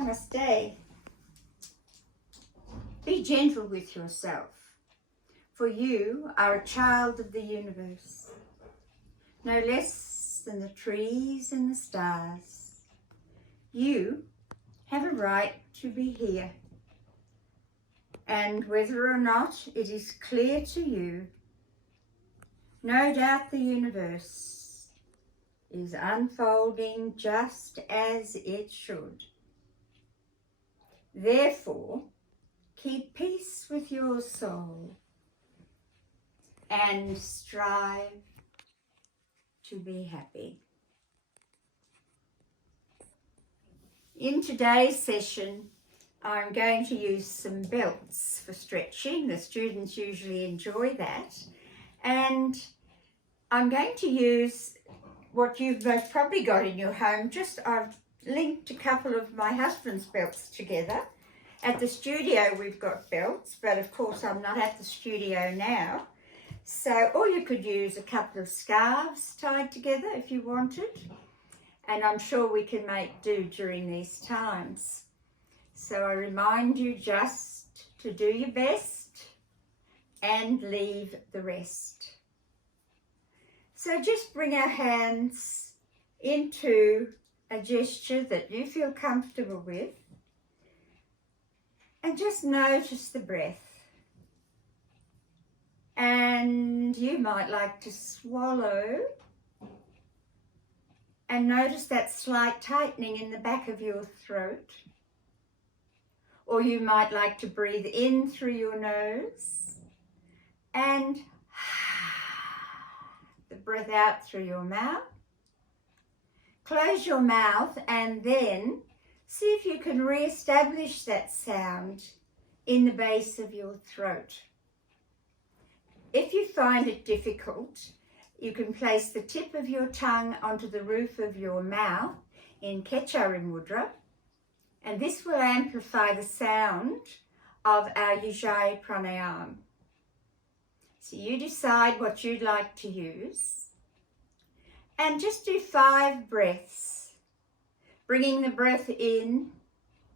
Namaste. Be gentle with yourself, for you are a child of the universe, no less than the trees and the stars. You have a right to be here, and whether or not it is clear to you, no doubt the universe is unfolding just as it should. Therefore, keep peace with your soul and strive to be happy. In today's session, I'm going to use some belts for stretching. The students usually enjoy that. And I'm going to use what you've most probably got in your home. I've linked a couple of my husband's belts together. At the studio we've got belts, but of course I'm not at the studio now. Or you could use a couple of scarves tied together if you wanted. And I'm sure we can make do during these times. So I remind you just to do your best and leave the rest. So just bring our hands into a gesture that you feel comfortable with and just notice the breath. And you might like to swallow and notice that slight tightening in the back of your throat. Or you might like to breathe in through your nose and the breath out through your mouth. Close your mouth and then see if you can re-establish that sound in the base of your throat. If you find it difficult, you can place the tip of your tongue onto the roof of your mouth in Kechari Mudra, and this will amplify the sound of our Ujjayi Pranayama. So you decide what you'd like to use, and just do 5 breaths, bringing the breath in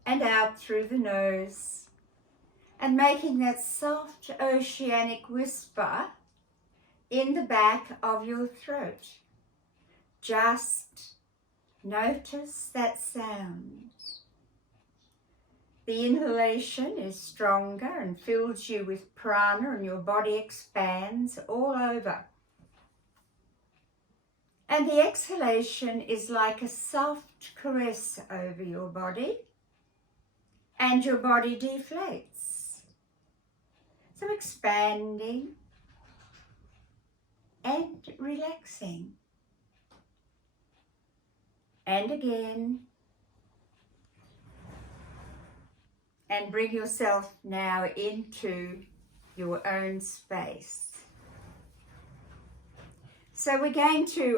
and out through the nose, and making that soft oceanic whisper in the back of your throat. Just notice that sound. The inhalation is stronger and fills you with prana, and your body expands all over. And the exhalation is like a soft caress over your body, and your body deflates. So expanding and relaxing. And again. And bring yourself now into your own space. So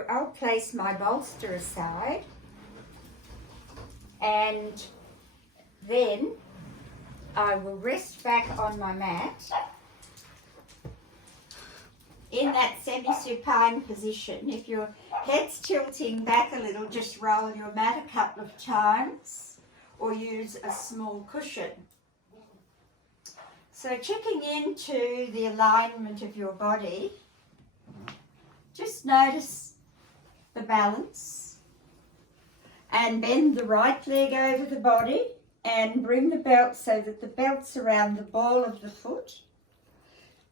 I'll place my bolster aside, and then I will rest back on my mat in that semi-supine position. If your head's tilting back a little, just roll your mat a couple of times or use a small cushion. So checking into the alignment of your body, just notice the balance and bend the right leg over the body and bring the belt so that the belt's around the ball of the foot.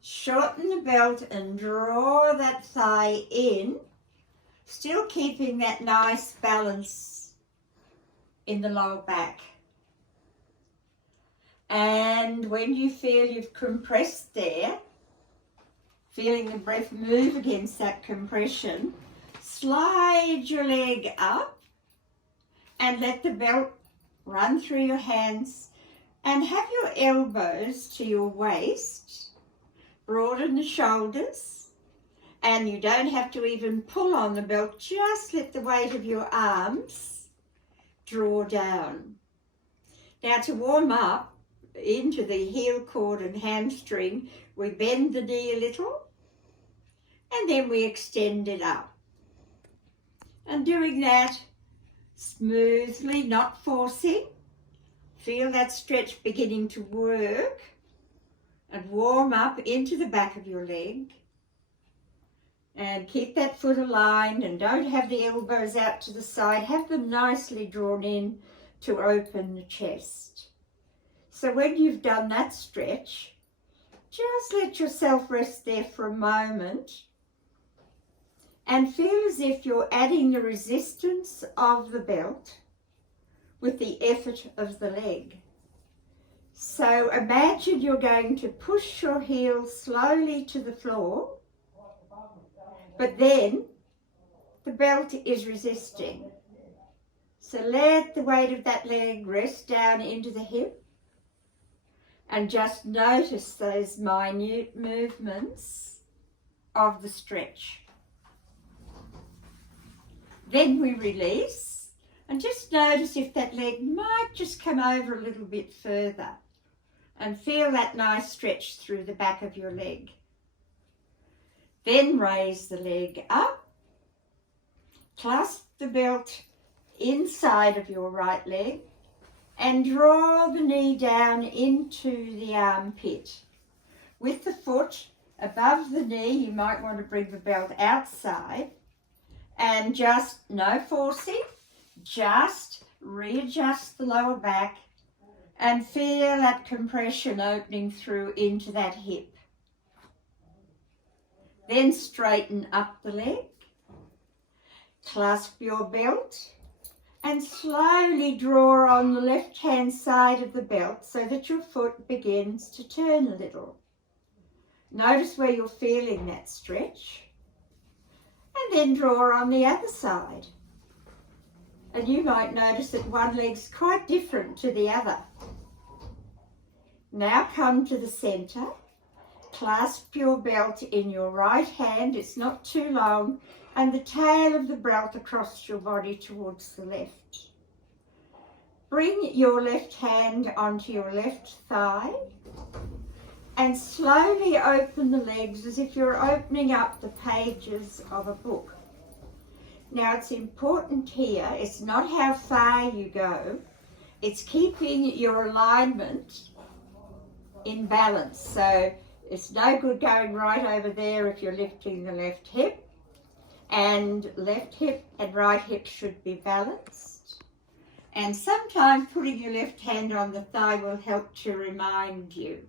Shorten the belt and draw that thigh in, still keeping that nice balance in the lower back. And when you feel you've compressed there, feeling the breath move against that compression, slide your leg up and let the belt run through your hands, and have your elbows to your waist, broaden the shoulders, and you don't have to even pull on the belt, just let the weight of your arms draw down. Now to warm up into the heel cord and hamstring, we bend the knee a little and then we extend it up. And doing that smoothly, not forcing, Feel that stretch beginning to work and warm up into the back of your leg. And keep that foot aligned and don't have the elbows out to the side. Have them nicely drawn in to open the chest. So when you've done that stretch, just let yourself rest there for a moment and feel as if you're adding the resistance of the belt with the effort of the leg. So imagine you're going to push your heel slowly to the floor, but then the belt is resisting. So let the weight of that leg rest down into the hip and just notice those minute movements of the stretch. Then we release and just notice if that leg might just come over a little bit further and feel that nice stretch through the back of your leg. Then raise the leg up, clasp the belt inside of your right leg and draw the knee down into the armpit. With the foot above the knee, you might want to bring the belt outside and just, no forcing, just readjust the lower back and feel that compression opening through into that hip. Then straighten up the leg, clasp your belt and slowly draw on the left-hand side of the belt so that your foot begins to turn a little. Notice where you're feeling that stretch and then draw on the other side. And you might notice that one leg's quite different to the other. Now come to the centre. Clasp your belt in your right hand, it's not too long, and the tail of the belt across your body towards the left. Bring your left hand onto your left thigh and slowly open the legs as if you're opening up the pages of a book. Now it's important here, it's not how far you go, it's keeping your alignment in balance. So it's no good going right over there if you're lifting the left hip, and left hip and right hip should be balanced. And sometimes putting your left hand on the thigh will help to remind you.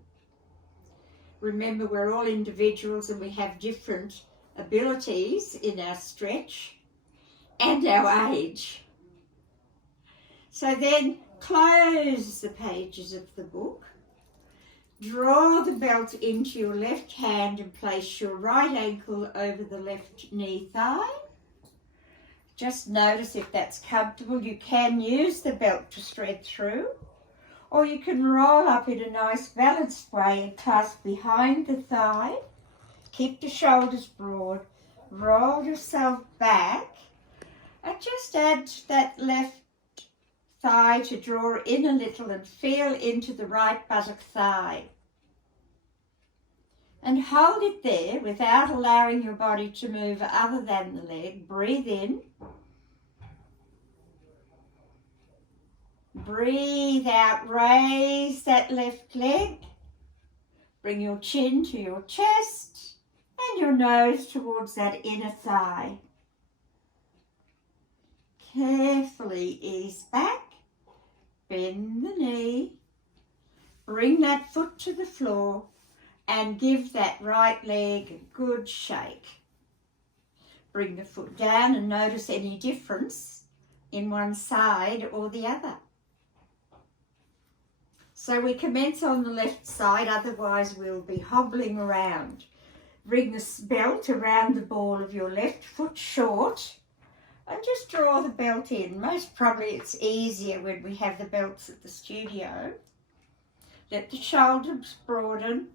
Remember, we're all individuals and we have different abilities in our stretch and our age. So then close the pages of the book. Draw the belt into your left hand and place your right ankle over the left knee thigh. Just notice if that's comfortable. You can use the belt to thread through, or you can roll up in a nice balanced way and clasp behind the thigh. Keep the shoulders broad. Roll yourself back and just add that left thigh to draw in a little and feel into the right buttock thigh. And hold it there without allowing your body to move other than the leg. Breathe in. Breathe out. Raise that left leg. Bring your chin to your chest and your nose towards that inner thigh. Carefully ease back. Bend the knee, bring that foot to the floor and give that right leg a good shake. Bring the foot down and notice any difference in one side or the other. So we commence on the left side, otherwise we'll be hobbling around. Bring the belt around the ball of your left foot short and just draw the belt in. Most probably it's easier when we have the belts at the studio. Let the shoulders broaden.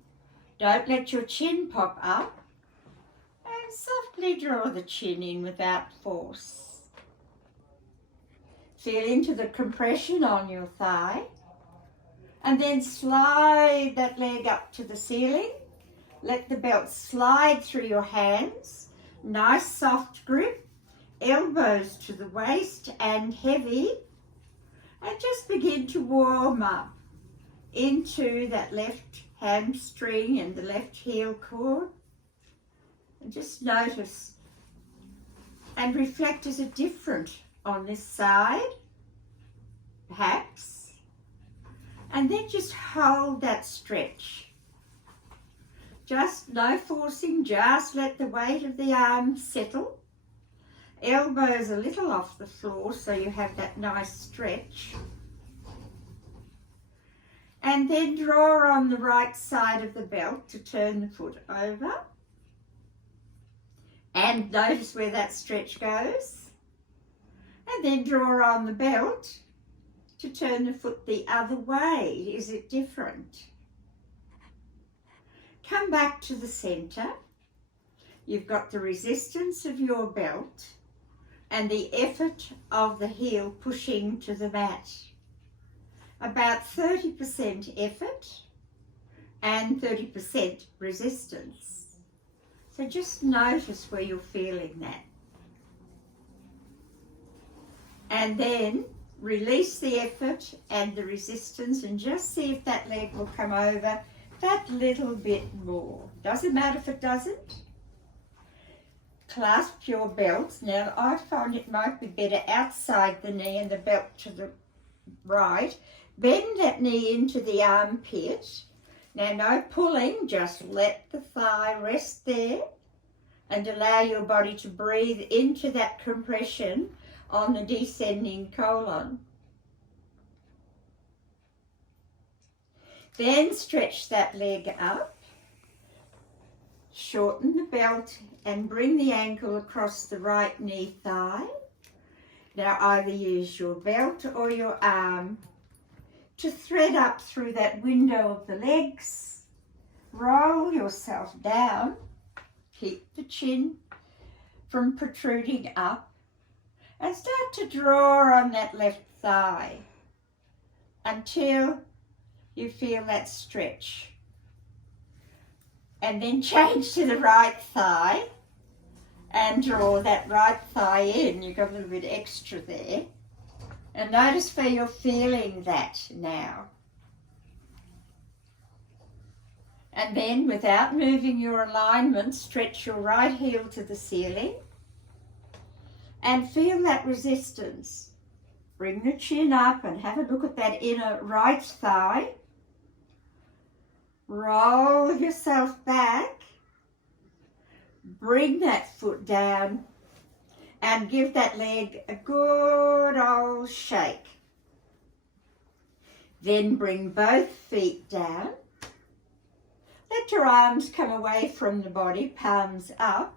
Don't let your chin pop up. And softly draw the chin in without force. Feel into the compression on your thigh. And then slide that leg up to the ceiling. Let the belt slide through your hands. Nice soft grip. Elbows to the waist and heavy, And just begin to warm up into that left hamstring and the left heel cord. And just notice and reflect, is it different on this side? Perhaps. And then just hold that stretch. Just no forcing, just let the weight of the arms settle. Elbows a little off the floor so you have that nice stretch. And then draw on the right side of the belt to turn the foot over. And notice where that stretch goes. And then draw on the belt to turn the foot the other way. Is it different? Come back to the center. You've got the resistance of your belt and the effort of the heel pushing to the mat. About 30% effort and 30% resistance. So just notice where you're feeling that. And then release the effort and the resistance and just see if that leg will come over that little bit more. Doesn't matter if it doesn't. Clasp your belt. Now I find it might be better outside the knee and the belt to the right. Bend that knee into the armpit. Now no pulling, just let the thigh rest there and allow your body to breathe into that compression on the descending colon. Then stretch that leg up, shorten the belt and bring the ankle across the right knee thigh. Now either use your belt or your arm to thread up through that window of the legs. Roll yourself down, keep the chin from protruding up and start to draw on that left thigh until you feel that stretch. And then change to the right thigh and draw that right thigh in. You've got a little bit extra there. And notice where you're feeling that now. And then without moving your alignment, stretch your right heel to the ceiling and feel that resistance. Bring the chin up and have a look at that inner right thigh. Roll yourself back. Bring that foot down and give that leg a good old shake. Then bring both feet down. Let your arms come away from the body, palms up,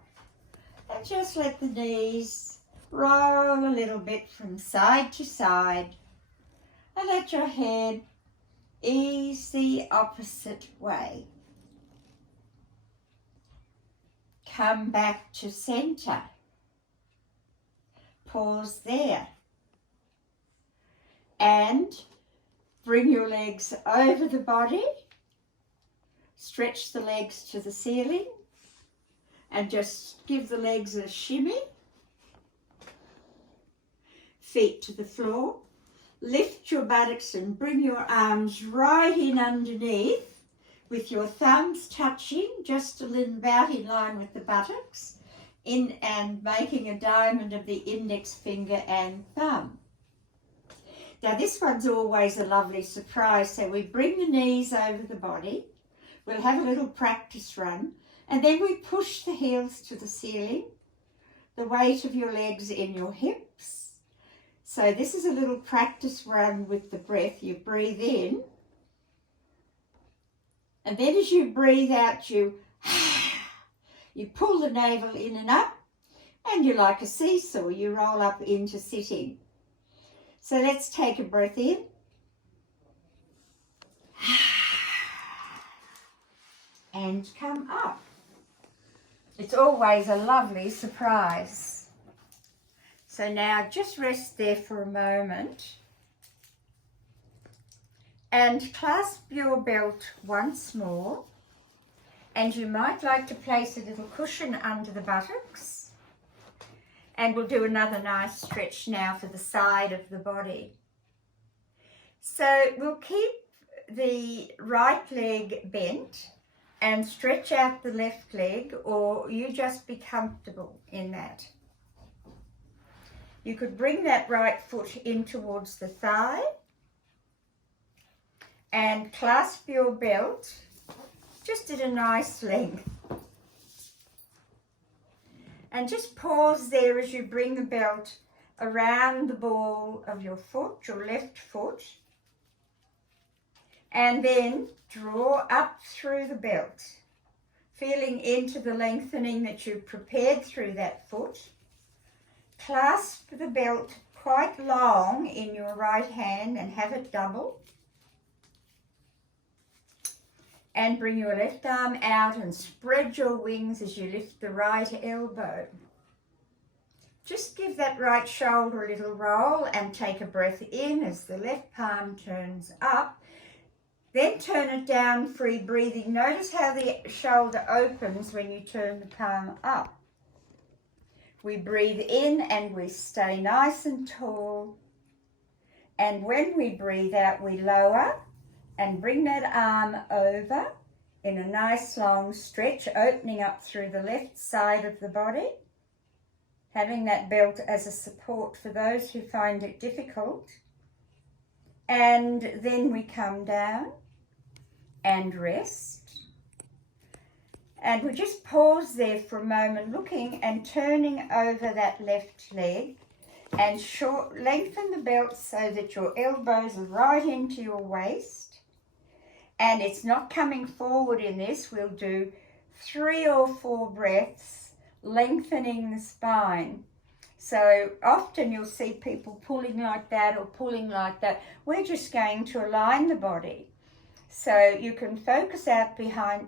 and just let the knees roll a little bit from side to side, and let your head ease the opposite way. Come back to center. Pause there. And bring your legs over the body. Stretch the legs to the ceiling and just give the legs a shimmy. Feet to the floor. Lift your buttocks and bring your arms right in underneath with your thumbs touching just about in line with the buttocks, in and making a diamond of the index finger and thumb. Now this one's always a lovely surprise. So we bring the knees over the body. We'll have a little practice run and then we push the heels to the ceiling, the weight of your legs in your hips. So this is a little practice run with the breath. You breathe in and then as you breathe out you pull the navel in and up and you're like a seesaw. You roll up into sitting. So let's take a breath in. And come up. It's always a lovely surprise. So now just rest there for a moment and clasp your belt once more, and you might like to place a little cushion under the buttocks, and we'll do another nice stretch now for the side of the body. So we'll keep the right leg bent and stretch out the left leg, or you just be comfortable in that. You could bring that right foot in towards the thigh and clasp your belt just at a nice length. And just pause there as you bring the belt around the ball of your foot, your left foot, and then draw up through the belt, feeling into the lengthening that you've prepared through that foot. Clasp the belt quite long in your right hand and have it double. And bring your left arm out and spread your wings as you lift the right elbow. Just give that right shoulder a little roll and take a breath in as the left palm turns up. Then turn it down, free breathing. Notice how the shoulder opens when you turn the palm up. We breathe in and we stay nice and tall. And when we breathe out, we lower and bring that arm over in a nice long stretch, opening up through the left side of the body, having that belt as a support for those who find it difficult. And then we come down and rest. And we just pause there for a moment, looking and turning over that left leg, and lengthen the belt so that your elbows are right into your waist. And it's not coming forward in this. We'll do 3 or 4 breaths, lengthening the spine. So often you'll see people pulling like that or pulling like that. We're just going to align the body. So you can focus out behind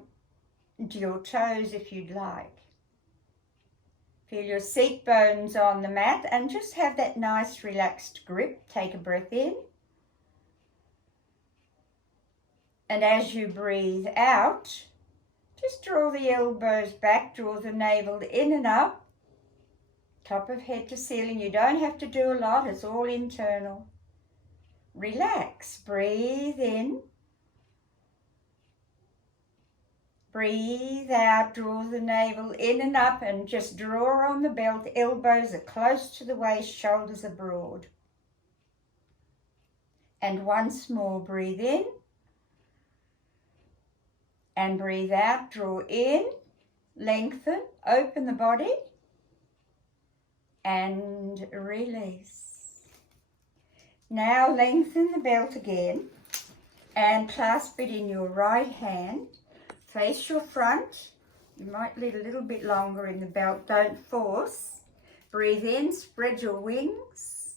your toes if you'd like. Feel your seat bones on the mat and just have that nice relaxed grip. Take a breath in. And as you breathe out, just draw the elbows back, draw the navel in and up, top of head to ceiling. You don't have to do a lot, it's all internal. Relax, breathe in. Breathe out, draw the navel in and up and just draw on the belt. Elbows are close to the waist, shoulders are broad. And once more, breathe in. And breathe out, draw in, lengthen, open the body. And release. Now lengthen the belt again and clasp it in your right hand. Face your front. You might leave a little bit longer in the belt, don't force. Breathe in, spread your wings.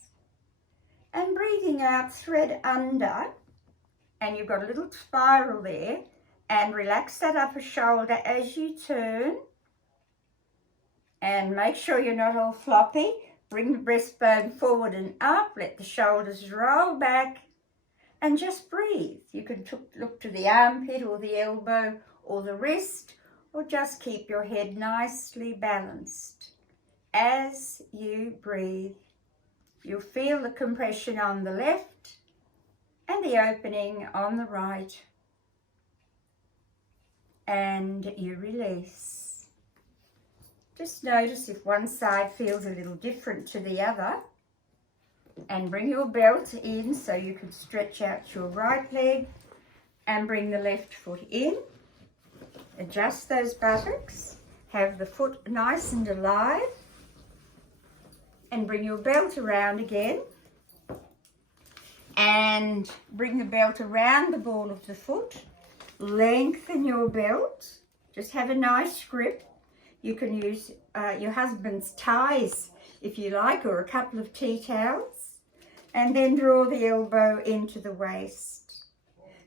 And breathing out, thread under. And you've got a little spiral there. And relax that upper shoulder as you turn. And make sure you're not all floppy. Bring the breastbone forward and up. Let the shoulders roll back. And just breathe. You can look to the armpit or the elbow or the wrist, or just keep your head nicely balanced. As you breathe, you'll feel the compression on the left and the opening on the right. And you release. Just notice if one side feels a little different to the other. And bring your belt in so you can stretch out your right leg and bring the left foot in. Adjust those buttocks. Have the foot nice and alive. And bring your belt around again. And bring the belt around the ball of the foot. Lengthen your belt. Just have a nice grip. You can use your husband's ties if you like, or a couple of tea towels. And then draw the elbow into the waist.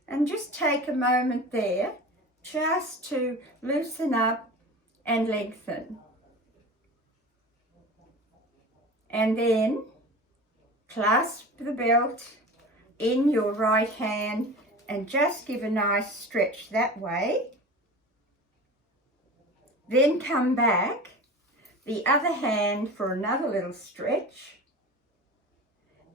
And just take a moment there just to loosen up and lengthen. And then clasp the belt in your right hand and just give a nice stretch that way. Then come back, the other hand for another little stretch.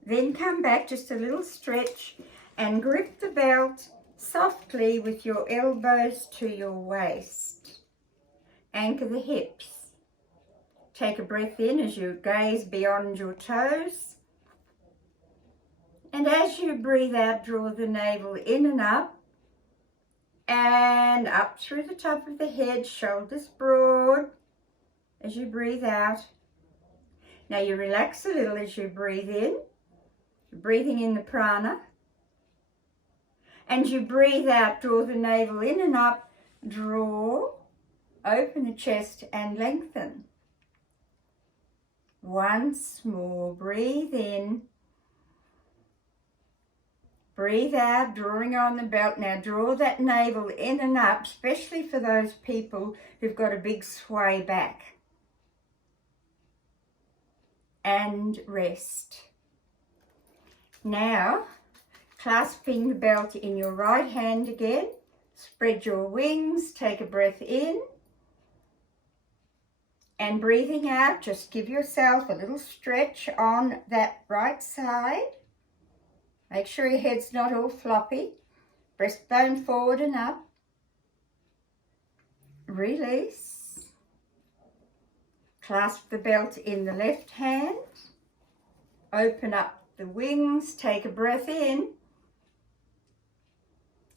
Then come back, just a little stretch, and grip the belt softly with your elbows to your waist. Anchor the hips. Take a breath in as you gaze beyond your toes. And as you breathe out, draw the navel in and up through the top of the head, shoulders broad as you breathe out. Now you relax a little as you breathe in. You're breathing in the prana. And you breathe out, draw the navel in and up, draw, open the chest and lengthen. Once more, breathe in. Breathe out, drawing on the belt. Now draw that navel in and up, especially for those people who've got a big sway back. And rest. Now, clasping the belt in your right hand again, spread your wings, take a breath in. And breathing out, just give yourself a little stretch on that right side. Make sure your head's not all floppy. Breastbone forward and up. Release. Clasp the belt in the left hand. Open up the wings, take a breath in.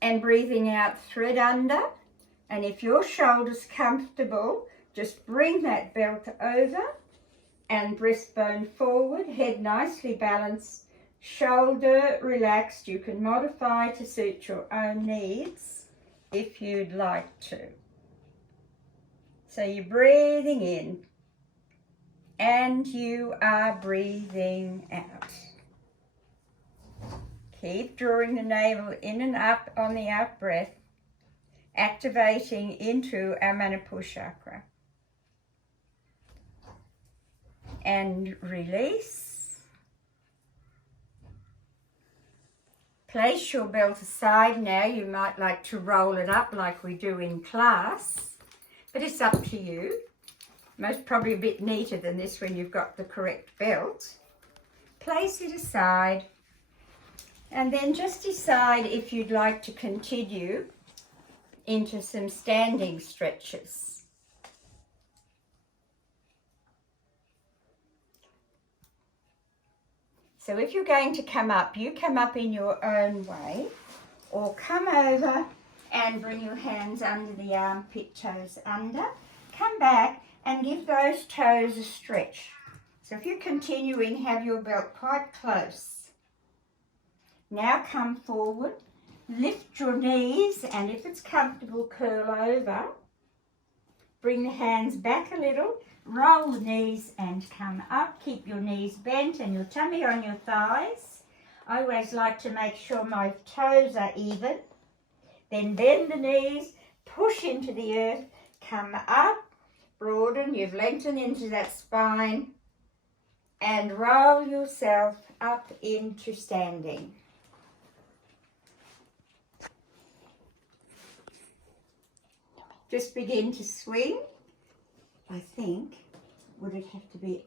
And breathing out, thread under. And if your shoulder's comfortable, just bring that belt over and breastbone forward, head nicely balanced, shoulder relaxed. You can modify to suit your own needs if you'd like to. So you're breathing in and you are breathing out. Keep drawing the navel in and up on the out breath, activating into our Manipur chakra. And release. Place your belt aside now. You might like to roll it up like we do in class, but it's up to you. Most probably a bit neater than this when you've got the correct belt. Place it aside and then just decide if you'd like to continue into some standing stretches. So if you're going to come up, you come up in your own way, or come over and bring your hands under the armpit, toes under. Come back and give those toes a stretch. So if you're continuing, have your belt quite close. Now come forward, lift your knees, and if it's comfortable, curl over. Bring the hands back a little. Roll the knees and come up. Keep your knees bent and your tummy on your thighs. I always like to make sure my toes are even. Then bend the knees, push into the earth, come up, broaden, you've lengthened into that spine, and roll yourself up into standing. Just begin to swing. I think, would it have to be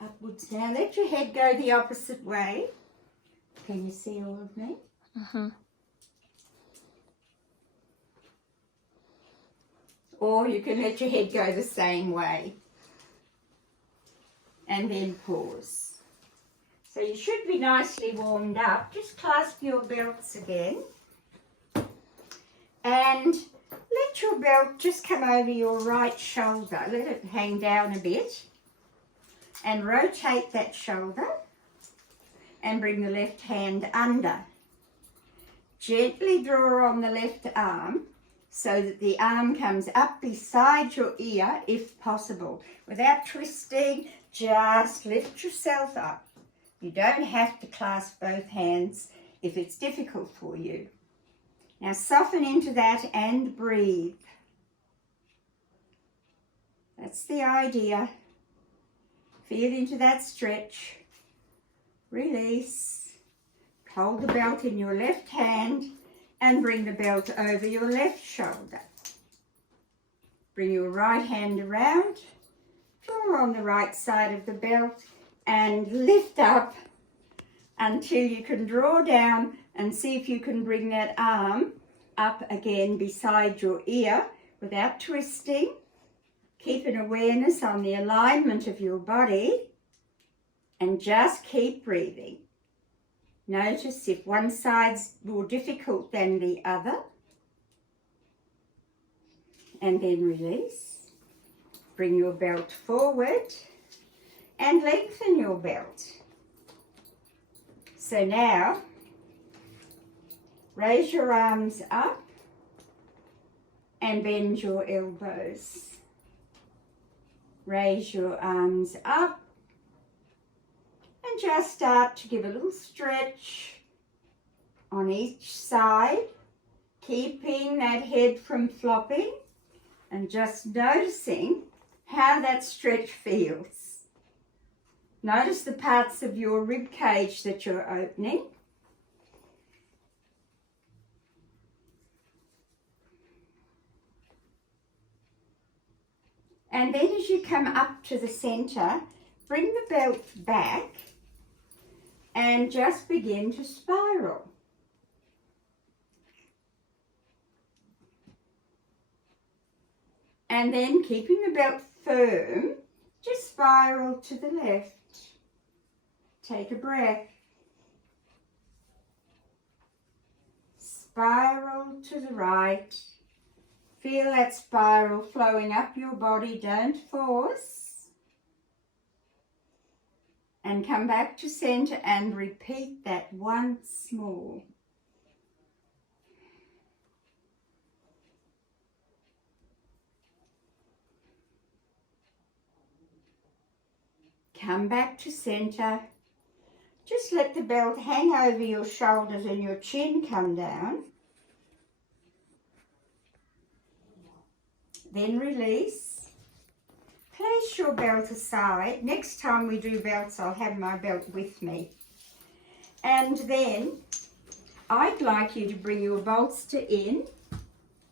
upwards now? Let your head go the opposite way. Can you see all of me? Mm-hmm. Or you can let your head go the same way. And then pause. So you should be nicely warmed up. Just clasp your belts again. And let your belt just come over your right shoulder. Let it hang down a bit. And rotate that shoulder. And bring the left hand under. Gently draw on the left arm so that the arm comes up beside your ear if possible. Without twisting, just lift yourself up. You don't have to clasp both hands if it's difficult for you. Now soften into that and breathe. That's the idea. Feel into that stretch. Release. Hold the belt in your left hand and bring the belt over your left shoulder. Bring your right hand around. If you're on the right side of the belt, and lift up until you can draw down and see if you can bring that arm up again beside your ear without twisting. Keep an awareness on the alignment of your body and just keep breathing. Notice if one side's more difficult than the other. And then release. Bring your belt forward and lengthen your belt. So now, raise your arms up and bend your elbows. Raise your arms up and just start to give a little stretch on each side, keeping that head from flopping and just noticing how that stretch feels. Notice the parts of your rib cage that you're opening. And then as you come up to the center, bring the belt back and just begin to spiral. And then keeping the belt firm, just spiral to the left. Take a breath. Spiral to the right. Feel that spiral flowing up your body, don't force. And come back to center and repeat that once more. Come back to center. Just let the belt hang over your shoulders and your chin come down. Then release. Place your belt aside. Next time we do belts, I'll have my belt with me. And then I'd like you to bring your bolster in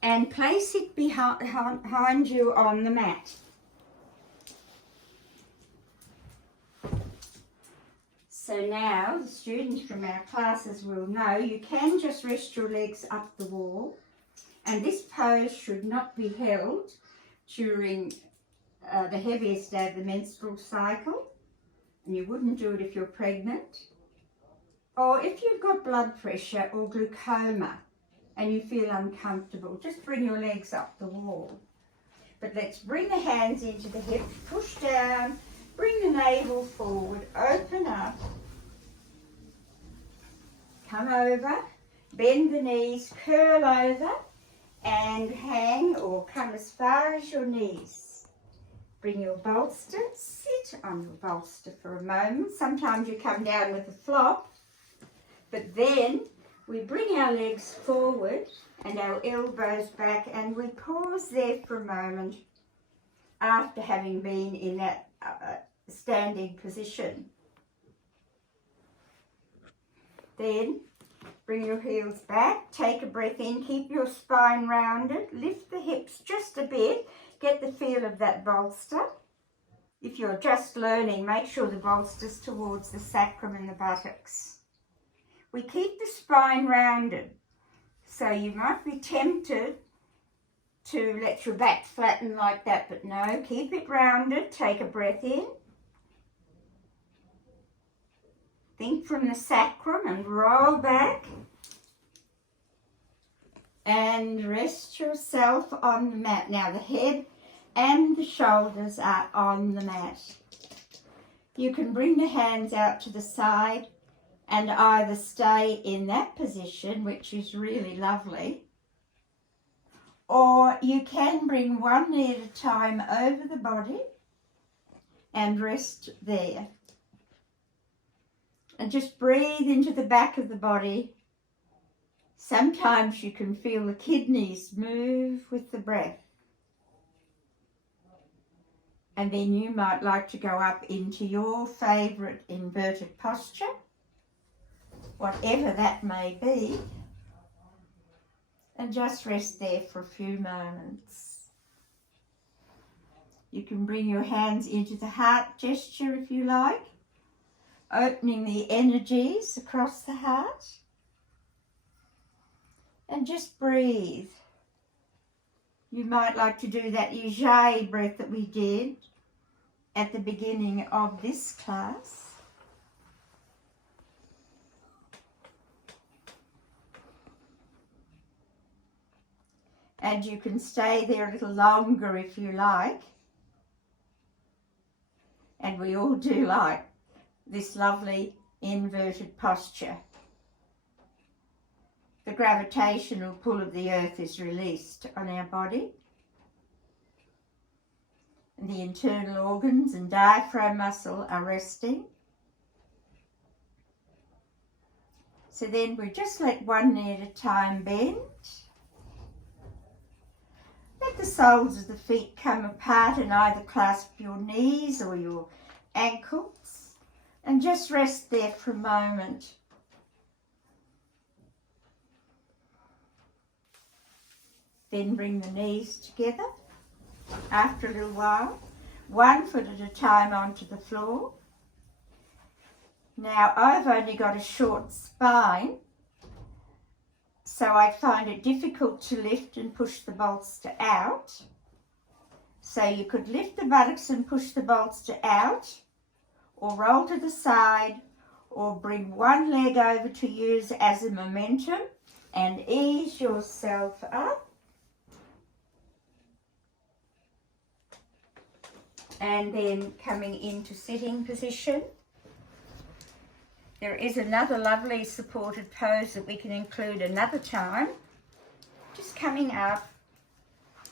and place it behind you on the mat. So now the students from our classes will know you can just rest your legs up the wall, and this pose should not be held during the heaviest day of the menstrual cycle, and you wouldn't do it if you're pregnant, or if you've got blood pressure or glaucoma and you feel uncomfortable, just bring your legs up the wall. But let's bring the hands into the hips, push down, bring the navel forward, open up, come over, bend the knees, curl over and hang or come as far as your knees. Bring your bolster, sit on your bolster for a moment. Sometimes you come down with a flop, but then we bring our legs forward and our elbows back and we pause there for a moment after having been in that standing position. Then bring your heels back, take a breath in, keep your spine rounded, lift the hips just a bit, get the feel of that bolster. If you're just learning, make sure the bolster's towards the sacrum and the buttocks. We keep the spine rounded, so you might be tempted to let your back flatten like that, but no, keep it rounded, take a breath in. Think from the sacrum and roll back. And rest yourself on the mat. Now the head and the shoulders are on the mat. You can bring the hands out to the side and either stay in that position, which is really lovely, or you can bring one knee at a time over the body and rest there. And just breathe into the back of the body. Sometimes you can feel the kidneys move with the breath. And then you might like to go up into your favourite inverted posture, whatever that may be, and just rest there for a few moments. You can bring your hands into the heart gesture if you like. opening the energies across the heart. And just breathe. You might like to do that Ujjayi breath that we did at the beginning of this class. And you can stay there a little longer if you like. And we all do like this lovely inverted posture. The gravitational pull of the earth is released on our body. And the internal organs and diaphragm muscle are resting. So then we just let one knee at a time bend. Let the soles of the feet come apart and either clasp your knees or your ankles. And just rest there for a moment. Then bring the knees together. After a little while, 1 foot at a time onto the floor. Now I've only got a short spine, so I find it difficult to lift and push the bolster out. So you could lift the buttocks and push the bolster out, or roll to the side, or bring one leg over to use as a momentum and ease yourself up. And then coming into sitting position. There is another lovely supported pose that we can include another time. Just coming up,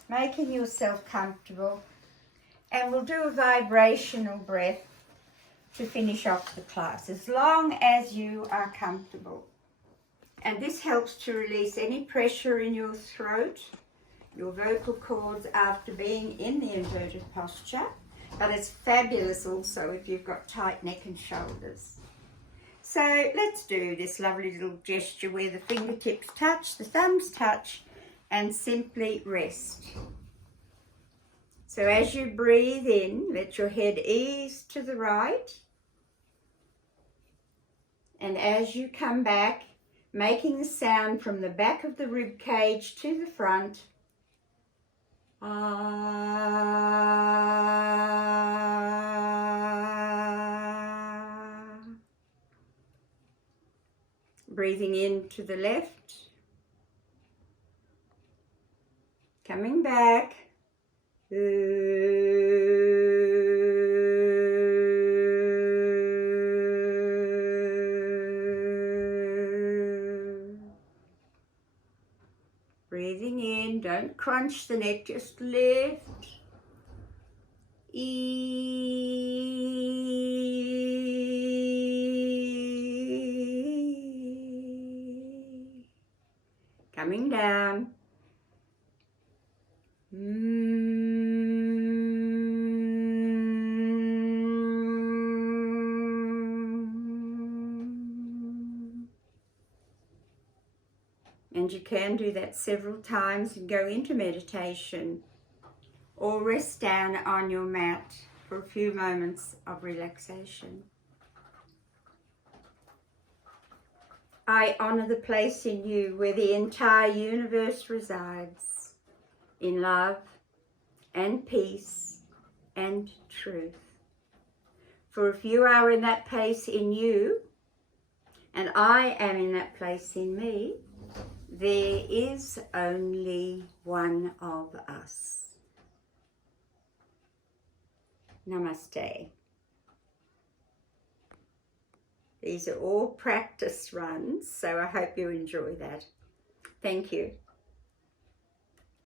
making yourself comfortable. And we'll do a vibrational breath to finish off the class, as long as you are comfortable. And this helps to release any pressure in your throat, your vocal cords after being in the inverted posture. But it's fabulous also if you've got tight neck and shoulders. So let's do this lovely little gesture where the fingertips touch, the thumbs touch, and simply rest. So as you breathe in, let your head ease to the right. And as you come back, making the sound from the back of the rib cage to the front. Breathing in to the left, coming back, breathing in, don't crunch the neck, just lift, coming down, and you can do that several times and go into meditation or rest down on your mat for a few moments of relaxation. I honour the place in you where the entire universe resides, in love and peace and truth. For if you are in that place in you, and I am in that place in me, there is only one of us. Namaste. These are all practice runs, so I hope you enjoy that. Thank you.